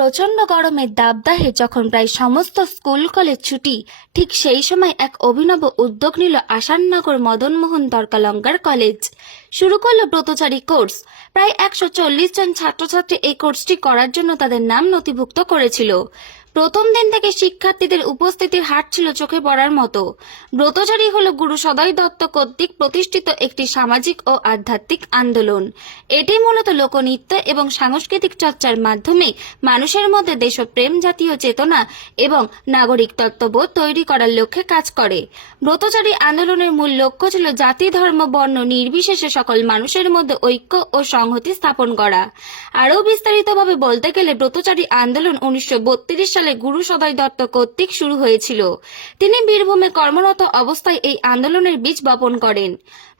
প্রচন্ড গরমের দাবদাহে যখন প্রায় সমস্ত স্কুল কলেজ ছুটি, ঠিক সেই সময় এক অভিনব উদ্যোগ নিল আসাননগর মদনমোহন তর্কালঙ্কার কলেজ। শুরু করলো ব্রতচারী কোর্স। প্রায় 140 জন ছাত্রছাত্রী এই কোর্সটি করার জন্য তাদের নাম নথিভুক্ত করেছিল। প্রথম দিন থেকে শিক্ষার্থীদের উপস্থিতির হার ছিল চোখে পড়ার মতো। ব্রতচারী হলো গুরু সদয় দত্ত কর্তৃক প্রতিষ্ঠিত একটি সামাজিক ও আধ্যাত্মিক আন্দোলন। এটি মূলত লোকনৃত্য এবং সাংস্কৃতিক চর্চার মাধ্যমে মানুষের মধ্যে দেশপ্রেম, জাতীয় চেতনা এবং নাগরিক তত্ত্ববোধ তৈরি করার লক্ষ্যে কাজ করে। ব্রতচারী আন্দোলনের মূল লক্ষ্য ছিল জাতি, ধর্ম, বর্ণ নির্বিশেষে সকল মানুষের মধ্যে ঐক্য ও সংহতি স্থাপন করা। আরও বিস্তারিতভাবে বলতে গেলে ব্রতচারী আন্দোলন 1932 সালে গুরু সদয় দত্ত কর্তৃক শুরু হয়েছিল। তিনি বীরভূমে কর্মরত অবস্থায় এই আন্দোলনের বীজ বপন করেন।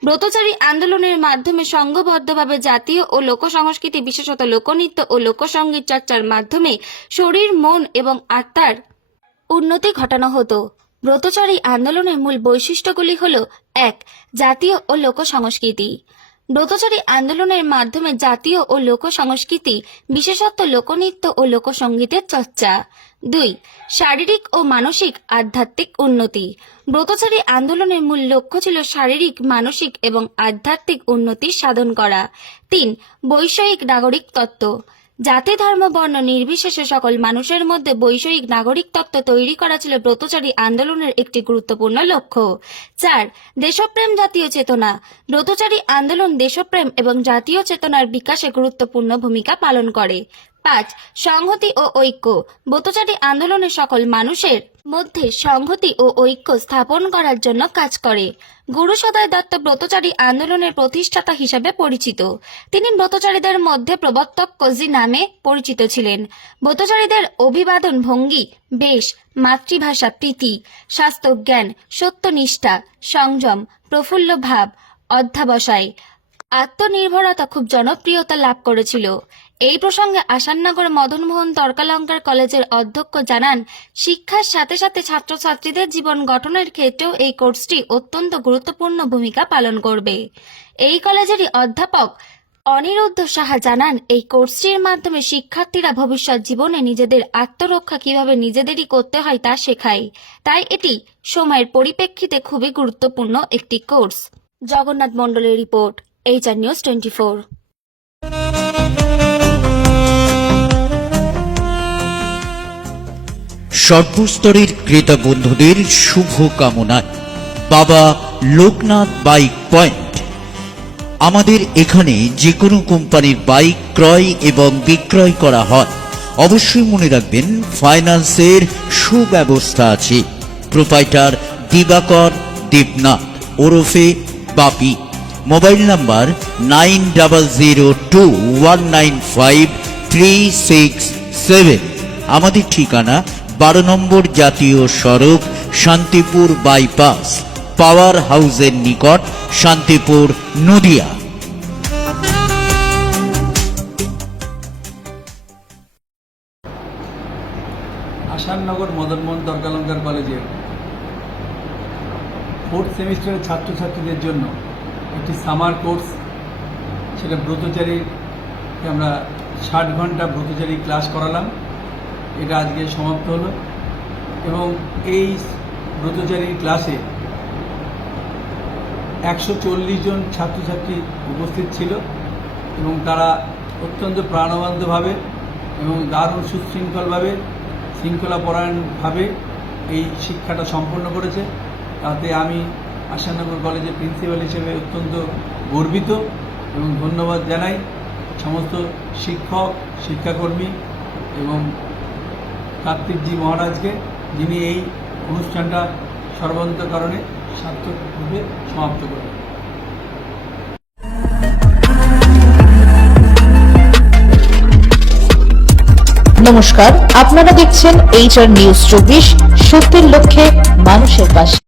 ব্রতচারী আন্দোলনের মাধ্যমে সংঘবদ্ধভাবে জাতীয় ও লোক সংস্কৃতি, বিশেষত লোকনৃত্য ও লোকসঙ্গীত চর্চার মাধ্যমে শরীর, মন এবং আত্মার উন্নতি ঘটানো হতো। ব্রতচারী আন্দোলনের মূল বৈশিষ্ট্যগুলি হল: 1. জাতীয় ও লোক সংস্কৃতি। ব্রতচারী আন্দোলনের মাধ্যমে জাতীয় ও লোক সংস্কৃতি, বিশেষত লোকনৃত্য ও লোকসঙ্গীতের চর্চা। 2. শারীরিক ও মানসিক আধ্যাত্মিক উন্নতি। ব্রতচারী আন্দোলনের মূল লক্ষ্য ছিল শারীরিক, মানসিক এবং আধ্যাত্মিক উন্নতি সাধন করা। 3. বৈষয়িক নাগরিক তত্ত্ব। জাতি, ধর্ম, বর্ণ নির্বিশেষে সকল মানুষের মধ্যে বৈষয়িক নাগরিক তত্ত্ব তৈরি করা ছিল ব্রতচারী আন্দোলনের একটি গুরুত্বপূর্ণ লক্ষ্য। 4. দেশপ্রেম, জাতীয় চেতনা। ব্রতচারী আন্দোলন দেশপ্রেম এবং জাতীয় চেতনার বিকাশে গুরুত্বপূর্ণ ভূমিকা পালন করে। 5. সংহতি ও ঐক্য। ব্রতচারী আন্দোলনে সকল মানুষের মধ্যে সংহতি ও ঐক্য স্থাপন করার জন্য কাজ করে। গুরু সদয় দত্ত ব্রতচারী আন্দোলনের প্রতিষ্ঠাতা হিসেবে পরিচিত। তিনি ব্রতচারীদের মধ্যে প্রবর্তক কজি নামে পরিচিত ছিলেন। ব্রতচারীদের অভিবাদন ভঙ্গি, বেশ, মাতৃভাষা, প্রীতি, স্বাস্থ্যজ্ঞান, সত্যনিষ্ঠা, সংযম, প্রফুল্ল ভাব, অধ্যবসায়, আত্মনির্ভরতা খুব জনপ্রিয়তা লাভ করেছিল। এই প্রসঙ্গে আসাননগর মদনমোহন তর্কালঙ্কার কলেজের অধ্যক্ষ জানান, শিক্ষার সাথে সাথে ছাত্রছাত্রীদের জীবন গঠনের ক্ষেত্রেও এই কোর্সটি অত্যন্ত গুরুত্বপূর্ণ ভূমিকা পালন করবে। এই কলেজেরই অধ্যাপক অনিরুদ্ধ সাহা জানান, এই কোর্সটির মাধ্যমে শিক্ষার্থীরা ভবিষ্যৎ জীবনে নিজেদের আত্মরক্ষা কিভাবে নিজেদেরই করতে হয় তা শেখায়। তাই এটি সময়ের পরিপ্রেক্ষিতে খুবই গুরুত্বপূর্ণ একটি কোর্স। জগন্নাথ মণ্ডলের রিপোর্ট, HR নিউজ 24। সর্বস্তরের ক্রেতা বন্ধুদের শুভ কামনায় বাবা লোকনাথ বাইক পয়েন্ট। আমাদের এখানে যে কোনো কোম্পানির বাইক ক্রয় এবং বিক্রয় করা হয়। অবশ্যই মনে রাখবেন, ফাইন্যান্সের সুব্যবস্থা আছে। প্রোপাইটার দিবাকর দেবনাথ ওরফে বাপি। Mobile number 9002195367। আমাদের ঠিকানা 12 নম্বর জাতীয় সড়ক, শান্তিপুর বাইপাস, পাওয়ার হাউসের নিকট, শান্তিপুর, নদিয়া। আসাননগর মদনমোহন তর্কালঙ্কার কলেজের 4th সেমিস্টারের ছাত্রছাত্রীদের জন্য একটি সামার কোর্স, সেটা ব্রতচারীকে আমরা 60 ঘন্টা ব্রতচারী ক্লাস করালাম। এটা আজকে সমাপ্ত হলো এবং এই ব্রতচারীর ক্লাসে 140 জন ছাত্রছাত্রী উপস্থিত ছিল এবং তারা অত্যন্ত প্রাণবন্তভাবে এবং দারুণ সুশৃঙ্খলভাবে, শৃঙ্খলাপরায়ণভাবে এই শিক্ষাটা সম্পন্ন করেছে। তাতে আমি আসাননগর কলেজের প্রিন্সিপাল হিসেবে অত্যন্ত গর্বিত এবং ধন্যবাদ জানাই সমস্ত শিক্ষক, শিক্ষাকর্মী এবং কার্তিকজি মহারাজকে, যিনি এই অনুষ্ঠানটা সর্বান্তঃকরণে সার্থকভাবে সমাপ্ত করেন। নমস্কার, আপনারা দেখছেন HR নিউজ 24, সত্যের লক্ষ্যে মানুষের পাশে।